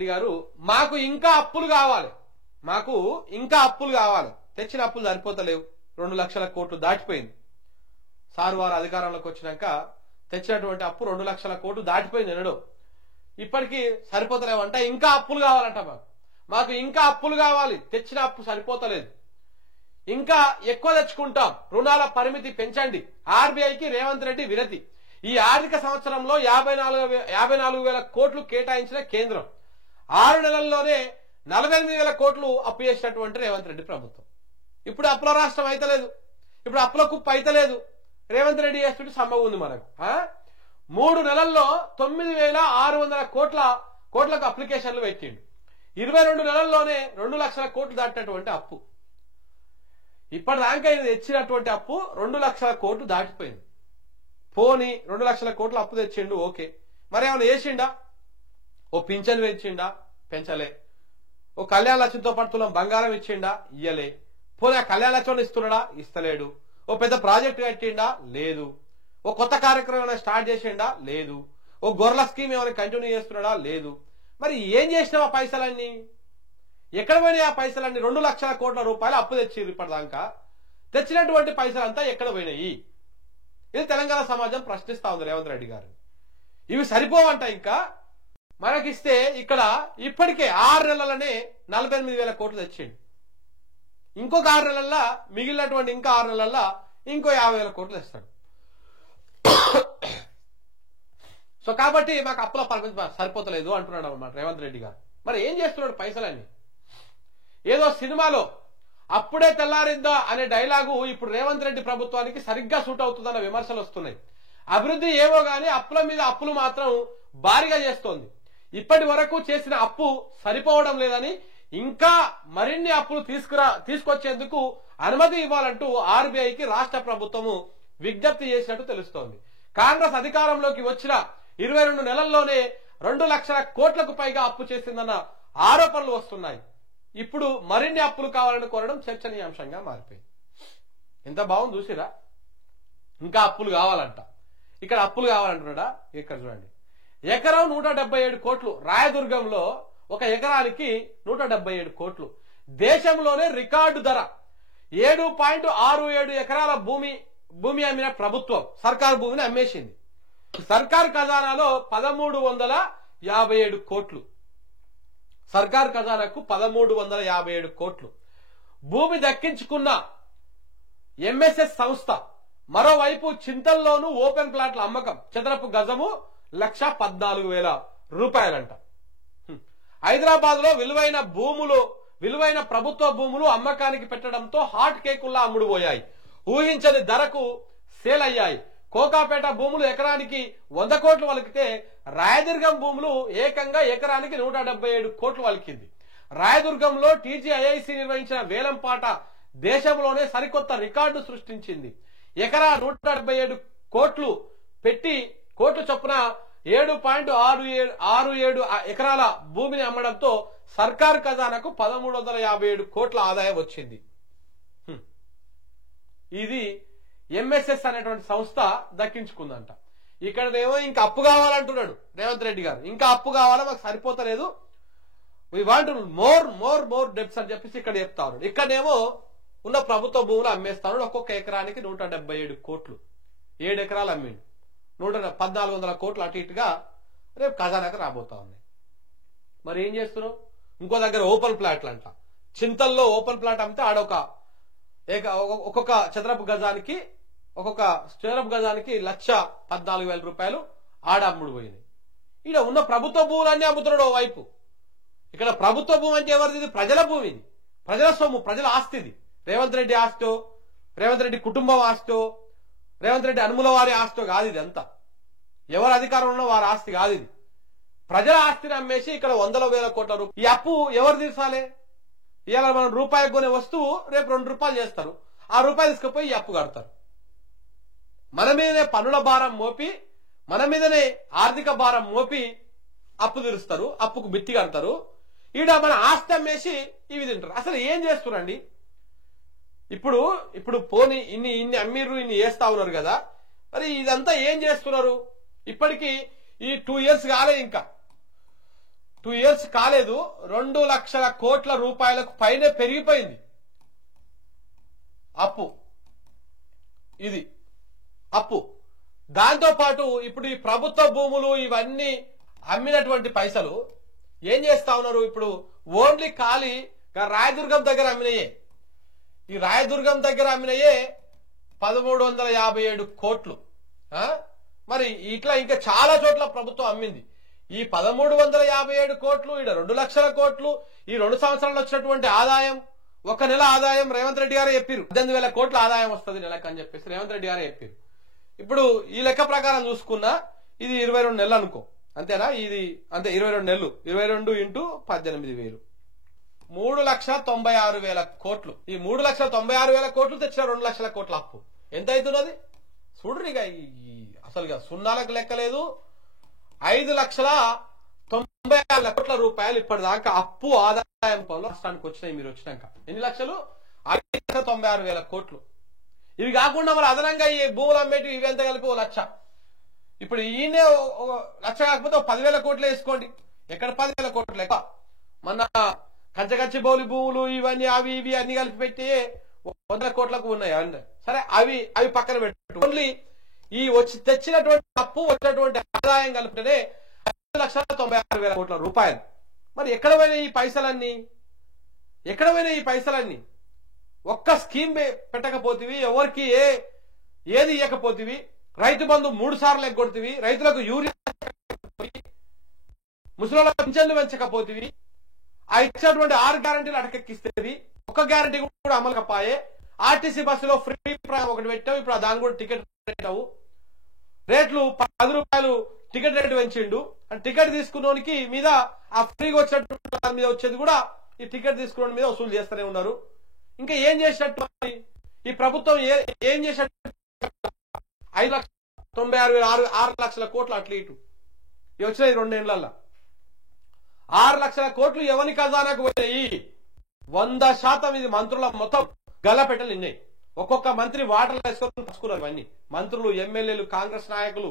రెడ్డి గారు మాకు ఇంకా అప్పులు కావాలి, మాకు ఇంకా అప్పులు కావాలి, తెచ్చిన అప్పులు సరిపోతలేవు, 2 లక్షల కోట్లు దాటిపోయింది. సార్ వారు అధికారంలోకి వచ్చినాక తెచ్చినటువంటి అప్పు 2 లక్షల కోట్లు దాటిపోయింది ఎన్నడో. ఇప్పటికీ సరిపోతలేవంట, ఇంకా అప్పులు కావాలంట. మాకు ఇంకా అప్పులు కావాలి, తెచ్చిన అప్పు సరిపోతలేదు, ఇంకా ఎక్కువ తెచ్చుకుంటాం, రుణాల పరిమితి పెంచండి. ఆర్బీఐకి రేవంత్ రెడ్డి వినతి. ఈ ఆర్థిక సంవత్సరంలో 54,000 కోట్లు కేటాయించిన కేంద్రం 6 నెలల్లోనే 48,000 కోట్లు అప్పు చేసినటువంటి రేవంత్ రెడ్డి ప్రభుత్వం. ఇప్పుడు అప్పుల రాష్ట్రం అయితలేదు, ఇప్పుడు అప్పుల కుప్ప అయితలేదు, రేవంత్ రెడ్డి చేస్తుంటే సంభవం ఉంది మనకు. 3 నెలల్లో 9,600 కోట్లకు అప్లికేషన్లు పెట్టిండు. 22 నెలల్లోనే 2 లక్షల కోట్లు దాటినటువంటి అప్పు. ఇప్పటిదాకా ఇది తెచ్చినటువంటి అప్పు 2 లక్షల కోట్లు దాటిపోయింది. పోని 2 లక్షల కోట్లు అప్పు తెచ్చిండు, ఓకే, మరి ఏమైనా చేసిండా? ఓ పింఛన్ పెంచిండా? పెంచలే. ఓ కళ్యాణ లక్ష్యంతో పాటు తులం బంగారం ఇచ్చిండా? ఇయ్యలే. పోనీ ఆ కళ్యాణ లక్ష్యం ఇస్తున్నాడా? ఇస్తలేడు. ఓ పెద్ద ప్రాజెక్టు కట్టిండా? లేదు. ఓ కొత్త కార్యక్రమం ఏమైనా స్టార్ట్ చేసిండా? లేదు. ఓ గొర్రెల స్కీమ్ ఏమైనా కంటిన్యూ చేస్తున్నాడా? లేదు. మరి ఏం చేసినావు ఆ పైసలన్నీ? ఎక్కడ పోయినాయి ఆ పైసలన్నీ? 2 లక్షల కోట్ల రూపాయలు అప్పు తెచ్చిర్రు ఇప్పటిదాకా. తెచ్చినటువంటి పైసలంతా ఎక్కడ పోయినాయి? ఇది తెలంగాణ సమాజం ప్రశ్నిస్తా ఉంది రేవంత్ రెడ్డి గారు. ఇవి సరిపోవంట. ఇంకా మనకిస్తే ఇక్కడ ఇప్పటికే 6 నెలలనే 48,000 కోట్లు తెచ్చిండు. ఇంకొక 6 నెలల్లో మిగిలినటువంటి ఇంకా 6 నెలల్లో ఇంకో 50,000 కోట్లు తెస్తాడు. సో కాబట్టి మాకు అప్పుల పరిమితి సరిపోతలేదు అంటున్నాడు అన్నమాట రేవంత్ రెడ్డి గారు. మరి ఏం చేస్తున్నాడు పైసలన్నీ? ఏదో సినిమాలో అప్పుడే తెల్లారిందా అనే డైలాగు ఇప్పుడు రేవంత్ రెడ్డి ప్రభుత్వానికి సరిగ్గా సూట్ అవుతుందన్న విమర్శలు వస్తున్నాయి. అభివృద్ధి ఏవో గానీ అప్పుల మీద అప్పులు మాత్రం భారీగా చేస్తోంది. ఇప్పటి వరకు చేసిన అప్పు సరిపోవడం లేదని ఇంకా మరిన్ని అప్పులు తీసుకొచ్చేందుకు అనుమతి ఇవ్వాలంటూ ఆర్బీఐకి రాష్ట్ర ప్రభుత్వము విజ్ఞప్తి చేసినట్టు తెలుస్తోంది. కాంగ్రెస్ అధికారంలోకి వచ్చిన 22 నెలల్లోనే 2 లక్షల కోట్లకు పైగా అప్పు చేసిందన్న ఆరోపణలు వస్తున్నాయి. ఇప్పుడు మరిన్ని అప్పులు కావాలని కోరడం చర్చనీయాంశంగా మారిపోయింది. ఎంత బాగుంది చూసిరా? ఇంకా అప్పులు కావాలంట. ఇక్కడ అప్పులు కావాలంటున్నాడా? ఇక్కడ చూడండి, ఎకరం 177 కోట్లు. రాయదుర్గంలో ఒక ఎకరానికి 177 కోట్లు. దేశంలోనే రికార్డు ధర. 7.67 ఎకరాల భూమి అమ్మిన ప్రభుత్వం సర్కారు భూమిని అమ్మేసింది. సర్కారు ఖజానాలో 1,357 కోట్లు. సర్కారు ఖజానాకు 1,357 కోట్లు. భూమి దక్కించుకున్న ఎంఎస్ఎస్ సంస్థ. మరోవైపు చింతల్లోనూ ఓపెన్ ప్లాట్ల అమ్మకం. చదరపు గజము 1,14,000 రూపాయలంట. హైదరాబాద్ లో విలువైన ప్రభుత్వ భూములు అమ్మకానికి పెట్టడంతో హాట్ కేకుల్లా అమ్ముడుపోయాయి. ఊహించని ధరకు సేల్ అయ్యాయి. కోకాపేట భూములు ఎకరానికి 100 కోట్లు వలికితే రాయదుర్గం భూములు ఏకంగా ఎకరానికి 177 కోట్లు వలికింది. రాయదుర్గంలో టీజీఐఐసి నిర్వహించిన వేలంపాట దేశంలోనే సరికొత్త రికార్డు సృష్టించింది. ఎకరా 177 కోట్లు పెట్టి కోట్ల చొప్పున 7.67 ఎకరాల భూమిని అమ్మడంతో సర్కారు ఖజానాకు 1,357 కోట్ల ఆదాయం వచ్చింది. ఇది ఎంఎస్ఎస్ అనేటువంటి సంస్థ దక్కించుకుందంట. ఇక్కడేమో ఇంకా అప్పు కావాలంటున్నాడు రేవంత్ రెడ్డి గారు. ఇంకా అప్పు కావాలా, మాకు సరిపోతలేదు, వి వాంట్ మోర్ డెప్స్ అని చెప్పేసి ఇక్కడ చెప్తా ఉన్నాడు. ఇక్కడేమో ఉన్న ప్రభుత్వ భూములు అమ్మేస్తాడు. ఒక్కొక్క ఎకరానికి 177 కోట్లు. 7 ఎకరాలు అమ్మిండు. 1,400 కోట్లు అటు ఇటుగా రేపు ఖజానాకు రాబోతా ఉన్నాయి. మరి ఏం చేస్తున్నావు? ఇంకో దగ్గర ఓపెన్ ప్లాట్లు అంట. చింతల్లో ఓపెన్ ప్లాట్ అమ్మితే ఆడొక ఒక్కొక్క చదరపు గజానికి 1,14,000 రూపాయలు ఆడ అమ్ముడు పోయినాయి. ఈడ ఉన్న ప్రభుత్వ భూములన్నీ అమ్ముతున్నాడు ఓవైపు. ఇక్కడ ప్రభుత్వ భూమి అంటే ఎవరిది? ఇది ప్రజల భూమి, ఇది ప్రజల సొమ్ము, ప్రజల ఆస్తిది. రేవంత్ రెడ్డి ఆస్తో, రేవంత్ రెడ్డి కుటుంబం ఆస్తో, రేవంత్ రెడ్డి అనుముల వారి ఆస్తో కాదు. ఇది అంతా ఎవరు అధికారంలో ఉన్న వారి ఆస్తి కాదు. ఇది ప్రజల ఆస్తిని అమ్మేసి ఇక్కడ 100,000 కోట్ల రూపాయలు. ఈ అప్పు ఎవరు తీర్చాలి? ఇవాళ మనం రూపాయికి కొనే వస్తువు రేపు 2 రూపాయలు చేస్తారు. ఆ రూపాయలు తీసుకుపోయి ఈ అప్పు కడతారు. మన మీదనే పన్నుల భారం మోపి, మన మీదనే ఆర్థిక భారం మోపి అప్పు తీరుస్తారు, అప్పుకు బిత్తి కడతారు. ఈడ మన ఆస్తి అమ్మేసి ఇవి తింటారు. అసలు ఏం చేస్తున్నారండి? ఇప్పుడు పోని ఇన్ని అమ్మిర్రు, ఇన్ని వేస్తా ఉన్నారు కదా, మరి ఇదంతా ఏం చేస్తున్నారు? ఇప్పటికీ ఈ 2 years కాలే. ఇంకా 2 years కాలేదు 2 లక్షల కోట్ల రూపాయలకు పైనే పెరిగిపోయింది అప్పు. ఇది అప్పు. దాంతో పాటు ఇప్పుడు ఈ ప్రభుత్వ భూములు ఇవన్నీ అమ్మినటువంటి పైసలు ఏం చేస్తా ఉన్నారు? ఇప్పుడు ఓన్లీ ఖాళీ రాయదుర్గం దగ్గర అమ్మినయే. ఈ రాయదుర్గం దగ్గర అమ్మినయే 1357 కోట్లు. మరి ఇట్లా ఇంకా చాలా చోట్ల ప్రభుత్వం అమ్మింది. ఈ 1357 కోట్లు, ఇక్కడ 2 లక్షల కోట్లు, ఈ 2 సంవత్సరాలు వచ్చినటువంటి ఆదాయం, ఒక నెల ఆదాయం రేవంత్ రెడ్డి గారే చెప్పారు 18,000 కోట్ల ఆదాయం వస్తుంది నెలకు అని చెప్పేసి రేవంత్ రెడ్డి గారే చెప్పారు. ఇప్పుడు ఈ లెక్క ప్రకారం చూసుకున్నా ఇది 22 నెలలు అనుకో, అంతేనా? ఇది అంతే 22 నెలలు, 22 ఇంటూ 18,000, 3,96,000 కోట్లు. ఈ 3,96,000 కోట్లు తెచ్చిన 2 లక్షల కోట్ల అప్పు ఎంత అవుతున్నది చూడు. ఇక అసలుగా సున్నాలకు లెక్కలేదు. 5,90,000 కోట్ల రూపాయలు ఇప్పటిదాకా అప్పు ఆదాయం రాష్ట్రానికి వచ్చినాయి. మీరు వచ్చినాక ఎన్ని లక్షలు? 5,96,000 కోట్లు. ఇవి కాకుండా మరి అదనంగా ఈ భూములు అమ్మేటి ఇవి ఎంత కలిపి 1 లక్ష. ఇప్పుడు ఈయనే 1 లక్ష కాకపోతే 10,000 కోట్లు వేసుకోండి. ఎక్కడ 10,000 కోట్లు ఎక్కువ? మన కంచకచ్చి బౌలి భూములు ఇవన్నీ అవి ఇవి అన్ని కలిపి పెట్టి 100 కోట్లకు ఉన్నాయి అన్నీ. సరే అవి పక్కన పెట్టు. ఓన్లీ ఈ తెచ్చినటువంటి అప్పు వచ్చినటువంటి ఆదాయం కలిపితేనే 5,96,000 కోట్ల రూపాయలు. మరి ఎక్కడ పోయినాయి ఈ పైసలన్నీ? ఎక్కడ పోయినాయి ఈ పైసలన్నీ? ఒక్క స్కీమ్ పెట్టకపోతేవి, ఎవరికి ఏది ఇవ్వకపోతేవి, రైతు బంధు 3 సార్లు ఎగ్గొడుతీవి, రైతులకు యూరియా, ముసలి పింఛన్లు పెంచకపోతేవి, ఆ ఇచ్చినటువంటి 6 గ్యారంటీలు అటకెక్కిస్తేవి, ఒక్క గ్యారంటీ కూడా అమలు కప్పాయే. ఆర్టీసీ బస్సులో ఫ్రీ ప్రయాణం ఒకటి పెట్టావు, ఇప్పుడు దాని కూడా టికెట్ పెట్టావు. రేట్లు 10 రూపాయలు టికెట్ రేటు పెంచిండు. టికెట్ తీసుకున్నోనికి మీద ఆ ఫ్రీగా వచ్చినటువంటి దాని మీద వచ్చేది కూడా ఈ టికెట్ తీసుకున్న మీద వసూలు చేస్తూనే ఉన్నారు. ఇంకా ఏం చేసినట్టు ఈ ప్రభుత్వం? ఏం చేసినట్టు? 5,96,000 6 లక్షల కోట్లు అట్లా ఇటు ఇవి వచ్చినాయి 2 ఏళ్లలో. 6 లక్షల కోట్లు ఎవరి ఖజానాకు పోయినాయి? 100% ఇది మంత్రుల మొత్తం గల్లపెట్టలు నిన్నాయి. ఒక్కొక్క మంత్రి వాటర్లు వేసుకొని పంచుకున్నారు. ఇవన్నీ మంత్రులు, ఎమ్మెల్యేలు, కాంగ్రెస్ నాయకులు,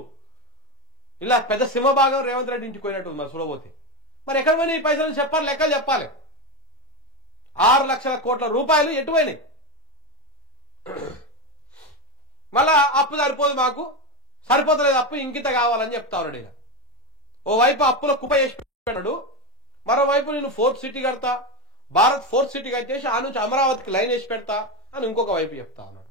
ఇలా పెద్ద సింహభాగం రేవంత్ రెడ్డి ఇంటికి పోయినట్టు మరి చూడబోతే. మరి ఎక్కడ పోయినా ఈ పైసలు చెప్పాలి, లెక్కలు చెప్పాలి. 6 లక్షల కోట్ల రూపాయలు ఎటు పోయినాయి? మళ్ళా అప్పు సరిపోదు, మాకు సరిపోతలేదు అప్పు, ఇంకింత కావాలని చెప్తా ఉన్నాడు. ఓవైపు అప్పుల కుప్ప చేసి పెట్టాడు, మరోవైపు నేను 4th సిటీ కడతా, భారత్ 4th సిటీ కట్టేసి ఆ నుంచి అమరావతికి లైన్ వేసి పెడతా అని ఇంకొక వైపు చెప్తా ఉన్నాడు.